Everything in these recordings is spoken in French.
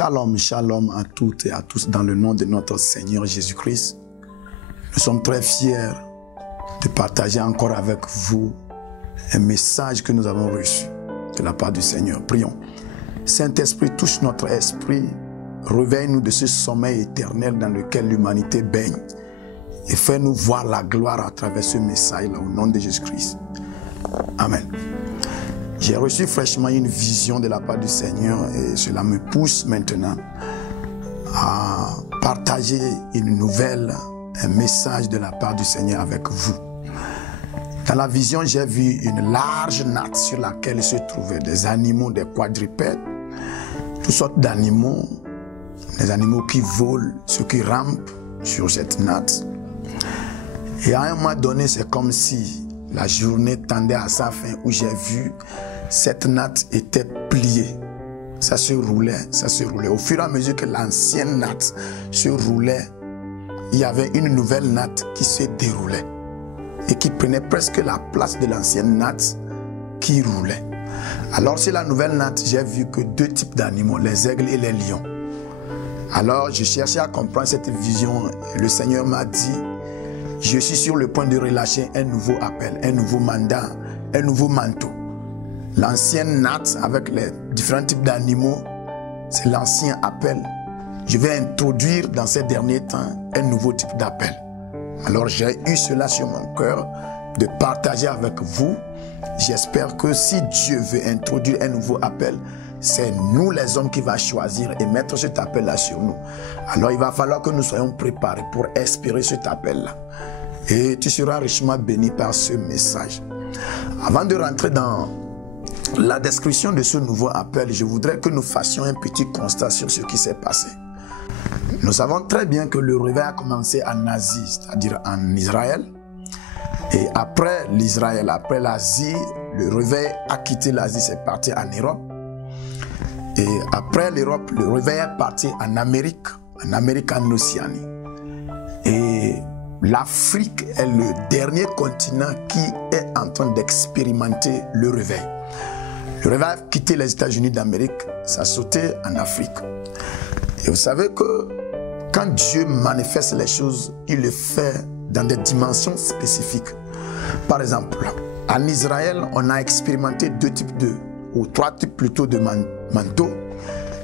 Shalom, shalom à toutes et à tous dans le nom de notre Seigneur Jésus-Christ. Nous sommes très fiers de partager encore avec vous un message que nous avons reçu de la part du Seigneur. Prions. Saint-Esprit, touche notre esprit, réveille-nous de ce sommeil éternel dans lequel l'humanité baigne et fais-nous voir la gloire à travers ce message-là au nom de Jésus-Christ. Amen. J'ai reçu fraîchement une vision de la part du Seigneur et cela me pousse maintenant à partager une nouvelle, un message de la part du Seigneur avec vous. Dans la vision, j'ai vu une large natte sur laquelle se trouvaient des animaux, des quadrupèdes, toutes sortes d'animaux, des animaux qui volent, ceux qui rampent sur cette natte. Et à un moment donné, c'est comme si la journée tendait à sa fin où j'ai vu cette natte était pliée. Ça se roulait, ça se roulait. Au fur et à mesure que l'ancienne natte se roulait, il y avait une nouvelle natte qui se déroulait et qui prenait presque la place de l'ancienne natte qui roulait. Alors sur la nouvelle natte, j'ai vu que deux types d'animaux, les aigles et les lions. Alors je cherchais à comprendre cette vision et le Seigneur m'a dit: je suis sur le point de relâcher un nouveau appel, un nouveau mandat, un nouveau manteau. L'ancienne natte avec les différents types d'animaux, c'est l'ancien appel. Je vais introduire dans ces derniers temps un nouveau type d'appel. Alors j'ai eu cela sur mon cœur de partager avec vous. J'espère que si Dieu veut introduire un nouveau appel, c'est nous les hommes qui va choisir et mettre cet appel-là sur nous. Alors il va falloir que nous soyons préparés pour espérer cet appel-là. Et tu seras richement béni par ce message. Avant de rentrer dans la description de ce nouveau appel, je voudrais que nous fassions un petit constat sur ce qui s'est passé. Nous savons très bien que le réveil a commencé en Asie, c'est-à-dire en Israël. Et après l'Israël, après l'Asie, le réveil a quitté l'Asie, c'est parti en Europe. Et après l'Europe, le réveil est parti en Amérique en Océanie. Et l'Afrique est le dernier continent qui est en train d'expérimenter le réveil. Le réveil a quitté les États-Unis d'Amérique, ça a sauté en Afrique. Et vous savez que quand Dieu manifeste les choses, il le fait dans des dimensions spécifiques. Par exemple, en Israël, on a expérimenté deux types ou trois types plutôt de manteaux.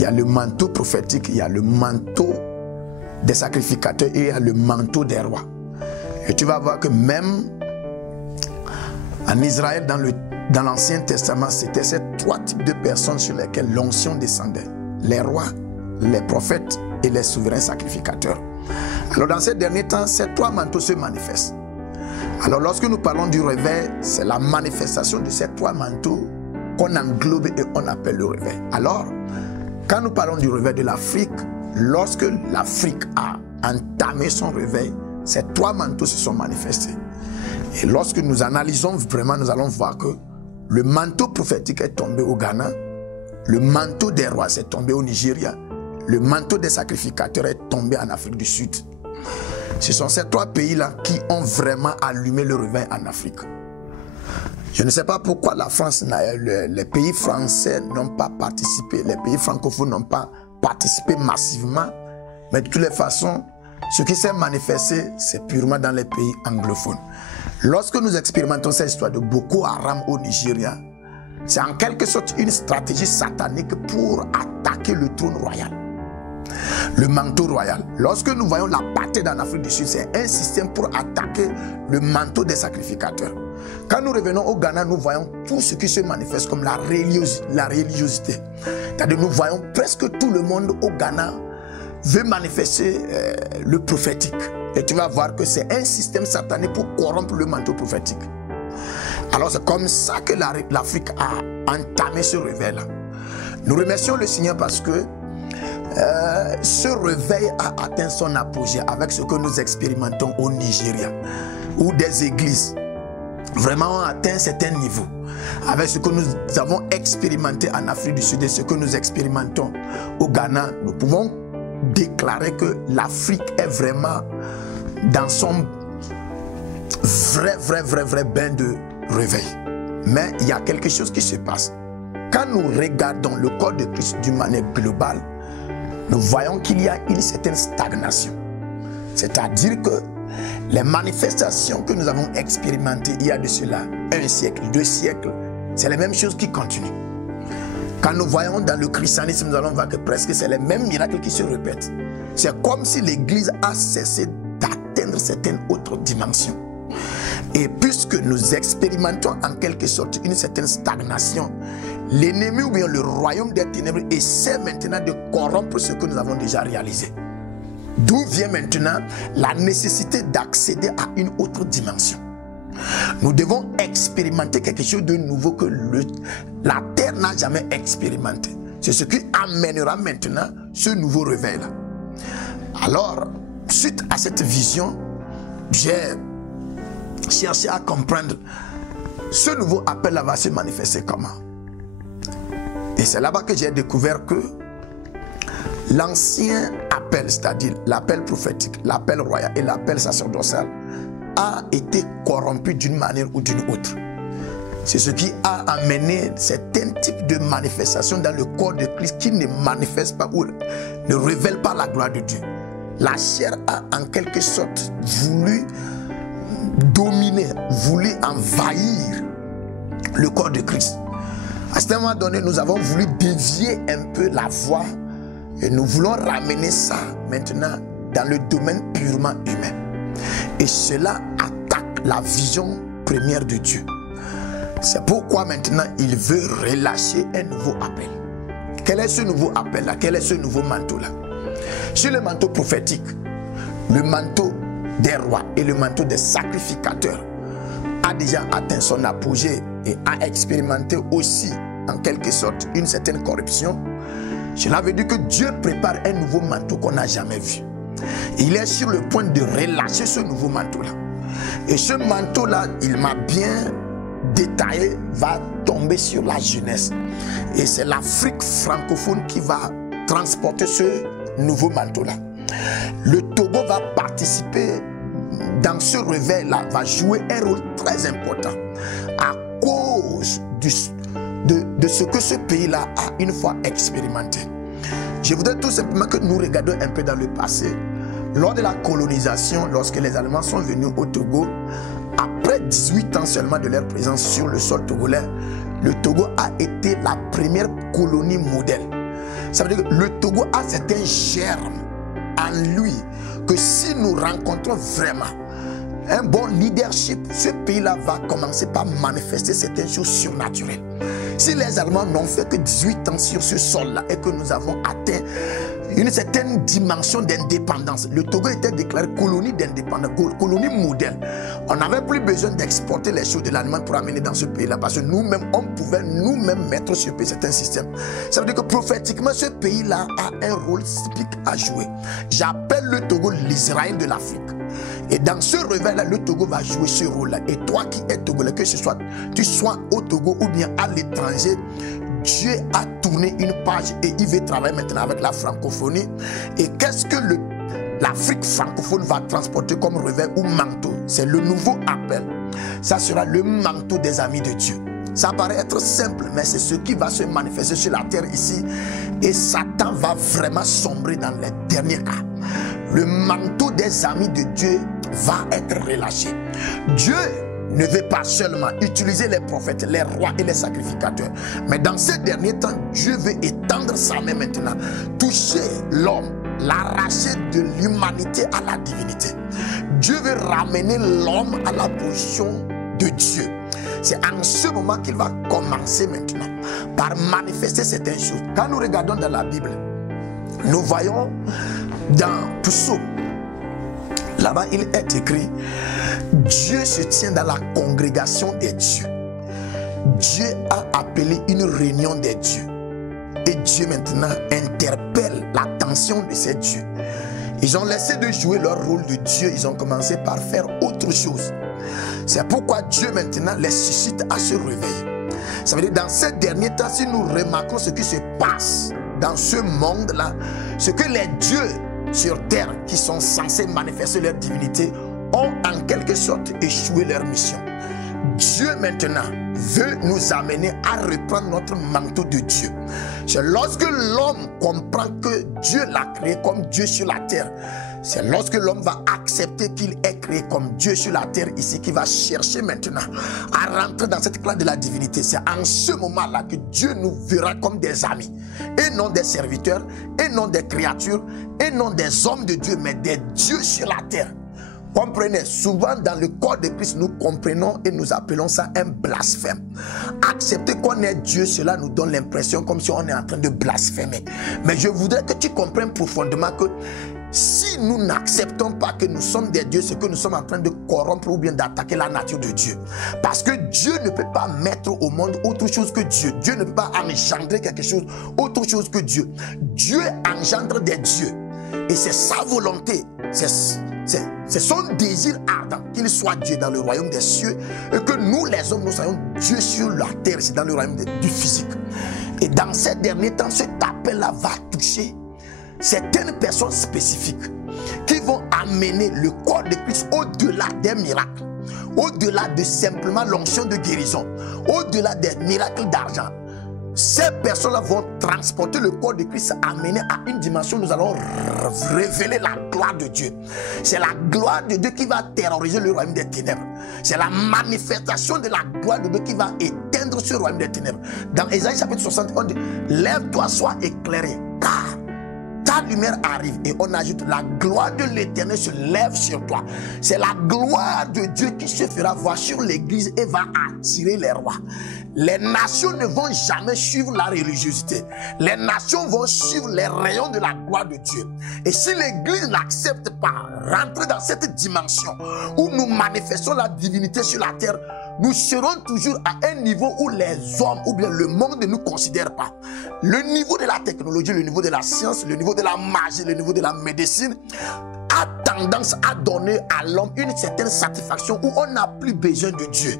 Il y a le manteau prophétique, il y a le manteau des sacrificateurs et il y a le manteau des rois. Et tu vas voir que même en Israël, dans l'Ancien Testament, c'était ces trois types de personnes sur lesquelles l'onction descendait. Les rois, les prophètes et les souverains sacrificateurs. Alors dans ces derniers temps, ces trois manteaux se manifestent. Alors lorsque nous parlons du réveil, c'est la manifestation de ces trois manteaux qu'on englobe et on appelle le réveil. Alors, quand nous parlons du réveil de l'Afrique, lorsque l'Afrique a entamé son réveil, ces trois manteaux se sont manifestés. Et lorsque nous analysons vraiment, nous allons voir que le manteau prophétique est tombé au Ghana, le manteau des rois est tombé au Nigeria, le manteau des sacrificateurs est tombé en Afrique du Sud. Ce sont ces trois pays-là qui ont vraiment allumé le réveil en Afrique. Je ne sais pas pourquoi la France, les pays français n'ont pas participé, les pays francophones n'ont pas participé massivement, mais de toutes les façons, ce qui s'est manifesté, c'est purement dans les pays anglophones. Lorsque nous expérimentons cette histoire de Boko Haram au Nigeria, c'est en quelque sorte une stratégie satanique pour attaquer le trône royal, le manteau royal. Lorsque nous voyons l'apartheid en Afrique du Sud, c'est un système pour attaquer le manteau des sacrificateurs. Quand nous revenons au Ghana, nous voyons tout ce qui se manifeste comme la religiosité. C'est-à-dire nous voyons presque tout le monde au Ghana veut manifester le prophétique. Et tu vas voir que c'est un système satanique pour corrompre le manteau prophétique. Alors c'est comme ça que l'Afrique a entamé ce réveil-là. Nous remercions le Seigneur parce que ce réveil a atteint son apogée avec ce que nous expérimentons au Nigeria, où des églises vraiment ont atteint un certain niveau. Avec ce que nous avons expérimenté en Afrique du Sud et ce que nous expérimentons au Ghana, nous pouvons déclarer que l'Afrique est vraiment dans son vrai bain de réveil. Mais il y a quelque chose qui se passe. Quand nous regardons le corps de Christ d'une manière globale, nous voyons qu'il y a une certaine stagnation. C'est-à-dire que les manifestations que nous avons expérimentées il y a de cela 1 siècle, 2 siècles, c'est les mêmes choses qui continuent. Quand nous voyons dans le christianisme, nous allons voir que presque c'est les mêmes miracles qui se répètent. C'est comme si l'Église a cessé d'atteindre certaines autres dimensions. Et puisque nous expérimentons en quelque sorte une certaine stagnation, l'ennemi ou bien le royaume des ténèbres essaie maintenant de corrompre ce que nous avons déjà réalisé. D'où vient maintenant la nécessité d'accéder à une autre dimension. Nous devons expérimenter quelque chose de nouveau que la terre n'a jamais expérimenté. C'est ce qui amènera maintenant ce nouveau réveil-là. Alors, suite à cette vision, j'ai cherché à comprendre ce nouveau appel-là va se manifester comment. Et c'est là-bas que j'ai découvert que l'ancien appel, c'est-à-dire l'appel prophétique, l'appel royal et l'appel sacerdotal, a été corrompu d'une manière ou d'une autre. C'est ce qui a amené certains types de manifestations dans le corps de Christ qui ne manifestent pas ou ne révèlent pas la gloire de Dieu. La chair a en quelque sorte voulu dominer, voulu envahir le corps de Christ. À ce moment donné, nous avons voulu dévier un peu la voie et nous voulons ramener ça maintenant dans le domaine purement humain. Et cela attaque la vision première de Dieu. C'est pourquoi maintenant il veut relâcher un nouveau appel. Quel est ce nouveau appel-là? Quel est ce nouveau manteau-là? Sur le manteau prophétique, le manteau des rois et le manteau des sacrificateurs a déjà atteint son apogée et a expérimenté aussi en quelque sorte une certaine corruption. Cela veut dire que Dieu prépare un nouveau manteau qu'on n'a jamais vu. Il est sur le point de relâcher ce nouveau manteau-là. Et ce manteau-là, il m'a bien détaillé, va tomber sur la jeunesse. Et c'est l'Afrique francophone qui va transporter ce nouveau manteau-là. Le Togo va participer dans ce réveil-là, va jouer un rôle très important à cause de ce que ce pays-là a une fois expérimenté. Je voudrais tout simplement que nous regardions un peu dans le passé. Lors de la colonisation, lorsque les Allemands sont venus au Togo, après 18 ans seulement de leur présence sur le sol togolais, le Togo a été la première colonie modèle. Ça veut dire que le Togo a certains germes en lui que si nous rencontrons vraiment un bon leadership, ce pays-là va commencer par manifester certaines choses surnaturelles. Si les Allemands n'ont fait que 18 ans sur ce sol-là et que nous avons atteint une certaine dimension d'indépendance, le Togo était déclaré colonie d'indépendance, colonie modèle. On n'avait plus besoin d'exporter les choses de l'Allemagne pour amener dans ce pays-là parce que nous-mêmes, on pouvait nous-mêmes mettre sur pied certains systèmes. Ça veut dire que prophétiquement, ce pays-là a un rôle typique à jouer. J'appelle le Togo l'Israël de l'Afrique. Et dans ce réveil-là, le Togo va jouer ce rôle-là. Et toi qui es togolais, que ce soit, tu sois au Togo ou bien à l'étranger, Dieu a tourné une page et il veut travailler maintenant avec la francophonie. Et qu'est-ce que l'Afrique francophone va transporter comme réveil ou manteau? C'est le nouveau appel. Ça sera le manteau des amis de Dieu. Ça paraît être simple, mais c'est ce qui va se manifester sur la terre ici. Et Satan va vraiment sombrer dans les derniers cas. Le manteau des amis de Dieu va être relâché. Dieu ne veut pas seulement utiliser les prophètes, les rois et les sacrificateurs. Mais dans ces derniers temps, Dieu veut étendre sa main maintenant, toucher l'homme, l'arracher de l'humanité à la divinité. Dieu veut ramener l'homme à la position de Dieu. C'est en ce moment qu'il va commencer maintenant par manifester certaines choses. Quand nous regardons dans la Bible, nous voyons dans Psaume, là-bas il est écrit: Dieu se tient dans la congrégation des dieux. Dieu a appelé une réunion des dieux. Et Dieu maintenant interpelle l'attention de ces dieux. Ils ont laissé de jouer leur rôle de Dieu. Ils ont commencé par faire autre chose. C'est pourquoi Dieu maintenant les suscite à se réveiller. Ça veut dire dans ces derniers temps, si nous remarquons ce qui se passe dans ce monde-là, ce que les dieux sur terre qui sont censés manifester leur divinité ont en quelque sorte échoué leur mission. Dieu maintenant veut nous amener à reprendre notre manteau de Dieu. C'est lorsque l'homme comprend que Dieu l'a créé comme Dieu sur la terre. C'est lorsque l'homme va accepter qu'il est créé comme Dieu sur la terre ici, qu'il va chercher maintenant à rentrer dans cette classe de la divinité. C'est en ce moment-là que Dieu nous verra comme des amis, et non des serviteurs, et non des créatures, et non des hommes de Dieu, mais des dieux sur la terre. Comprenez, souvent dans le corps de Christ, nous comprenons et nous appelons ça un blasphème. Accepter qu'on est Dieu, cela nous donne l'impression comme si on est en train de blasphémer. Mais je voudrais que tu comprennes profondément que si nous n'acceptons pas que nous sommes des dieux, c'est que nous sommes en train de corrompre ou bien d'attaquer la nature de Dieu. Parce que Dieu ne peut pas mettre au monde autre chose que Dieu. Dieu ne peut pas engendrer quelque chose autre chose que Dieu. Dieu engendre des dieux. Et c'est sa volonté, c'est son désir ardent qu'il soit Dieu dans le royaume des cieux et que nous les hommes, nous soyons Dieu sur la terre, c'est dans le royaume du physique. Et dans ces derniers temps, cet appel-là va toucher certaines personnes spécifiques qui vont amener le corps de Christ au-delà des miracles, au-delà de simplement l'onction de guérison, au-delà des miracles d'argent. Ces personnes-là vont transporter le corps de Christ, amener à une dimension où nous allons révéler la gloire de Dieu. C'est la gloire de Dieu qui va terroriser le royaume des ténèbres. C'est la manifestation de la gloire de Dieu qui va éteindre ce royaume des ténèbres. Dans Ésaïe chapitre 60, on dit « Lève-toi, sois éclairé, car ta lumière arrive. » Et on ajoute « La gloire de l'Éternel se lève sur toi. » C'est la gloire de Dieu qui se fera voir sur l'église et va attirer les rois. Les nations ne vont jamais suivre la religiosité. Les nations vont suivre les rayons de la gloire de Dieu. Et si l'église n'accepte pas rentrer dans cette dimension où nous manifestons la divinité sur la terre, nous serons toujours à un niveau où les hommes ou bien le monde ne nous considère pas. Le niveau de la technologie, le niveau de la science, le niveau de la magie, le niveau de la médecine a tendance à donner à l'homme une certaine satisfaction où on n'a plus besoin de Dieu.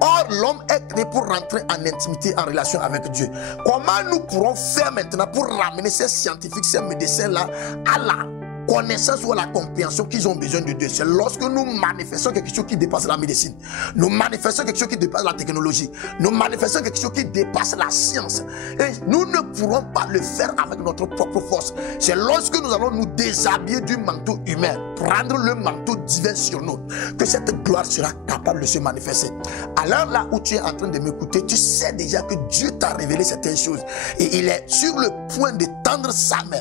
Or, l'homme est créé pour rentrer en intimité, en relation avec Dieu. Comment nous pourrons faire maintenant pour ramener ces scientifiques, ces médecins-là à la connaissance ou à la compréhension qu'ils ont besoin de Dieu? C'est lorsque nous manifestons quelque chose qui dépasse la médecine, nous manifestons quelque chose qui dépasse la technologie, nous manifestons quelque chose qui dépasse la science. Et nous ne pourrons pas le faire avec notre propre force. C'est lorsque nous allons nous déshabiller du manteau humain, prendre le manteau divin sur nous, que cette gloire sera capable de se manifester. À l'heure là où tu es en train de m'écouter, tu sais déjà que Dieu t'a révélé certaines choses et il est sur le point de tendre sa main,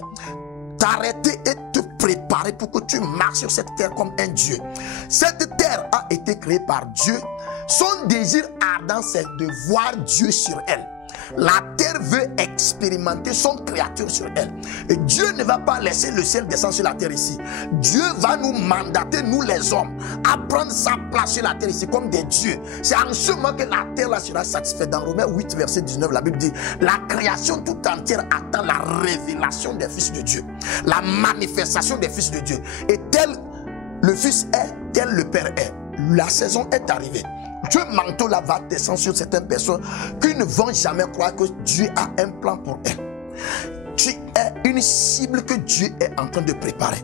t'arrêter et te préparer pour que tu marches sur cette terre comme un Dieu. Cette terre a été créée par Dieu. Son désir ardent, c'est de voir Dieu sur elle. La terre veut expérimenter son créateur sur elle. Et Dieu ne va pas laisser le ciel descendre sur la terre ici. Dieu va nous mandater, nous les hommes, à prendre sa place sur la terre ici comme des dieux. C'est en ce moment que la terre là sera satisfaite. Dans Romains 8, verset 19, la Bible dit: la création tout entière attend la révélation des fils de Dieu, la manifestation des fils de Dieu. Et tel le Fils est, tel le Père est. La saison est arrivée. Ce manteau-là va descendre sur certaines personnes qui ne vont jamais croire que Dieu a un plan pour elles. Tu es une cible que Dieu est en train de préparer.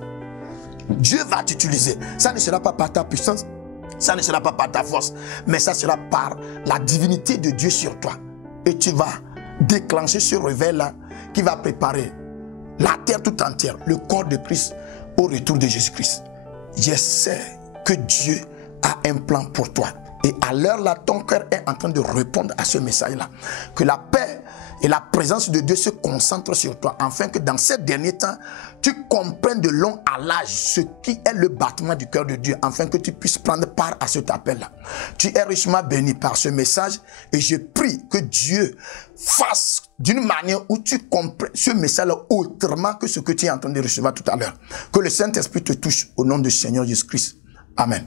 Dieu va t'utiliser. Ça ne sera pas par ta puissance, ça ne sera pas par ta force, mais ça sera par la divinité de Dieu sur toi. Et tu vas déclencher ce réveil-là qui va préparer la terre tout entière, le corps de Christ au retour de Jésus-Christ. Je sais que Dieu a un plan pour toi. Et à l'heure là, ton cœur est en train de répondre à ce message-là. Que la paix et la présence de Dieu se concentrent sur toi, afin que dans ces derniers temps, tu comprennes de long à large ce qui est le battement du cœur de Dieu, afin que tu puisses prendre part à cet appel-là. Tu es richement béni par ce message et je prie que Dieu fasse d'une manière où tu comprennes ce message-là autrement que ce que tu es en train de recevoir tout à l'heure. Que le Saint-Esprit te touche au nom du Seigneur Jésus-Christ. Amen.